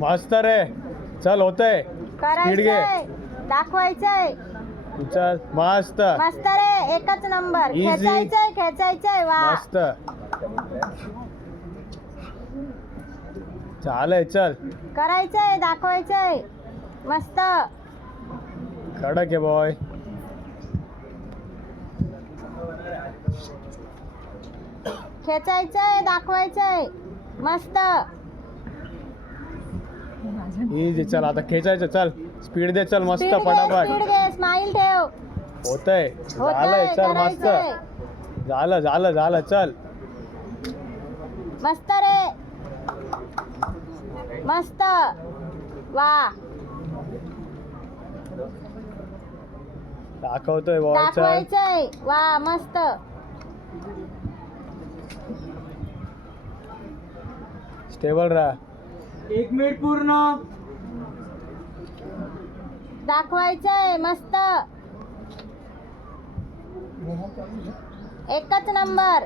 मस्त रे. चल होतंय. स्पीड घे. करायचंय, दाखवायचंय. चल मस्त मस्त रे, एकच नंबर. Easy. खेचायचंय खेचायचंय. वा मस्त. चालेल चल. करायचंय, दाखवायचंय. मस्त. कडक आहे बॉय. खेचायचंय, दाखवायचंय. मस्त. इझी. चल आता खेचायचं. चल स्पीड दे. चल मस्त स्पीड घे, पटापट. स्पीड घे. स्माइल ठेव. होतंय. झालंय. होतंय, चल मस्त. करायचंय. झालं झालं झालं. चल मस्त रे. मस्त. वा दाखवतोय बॉय. चल दाखवायचंय. वा मस्त. स्टेबल राहा. 1 मिनिट पूर्ण. दाखवायचंय. मस्त. एकच नंबर.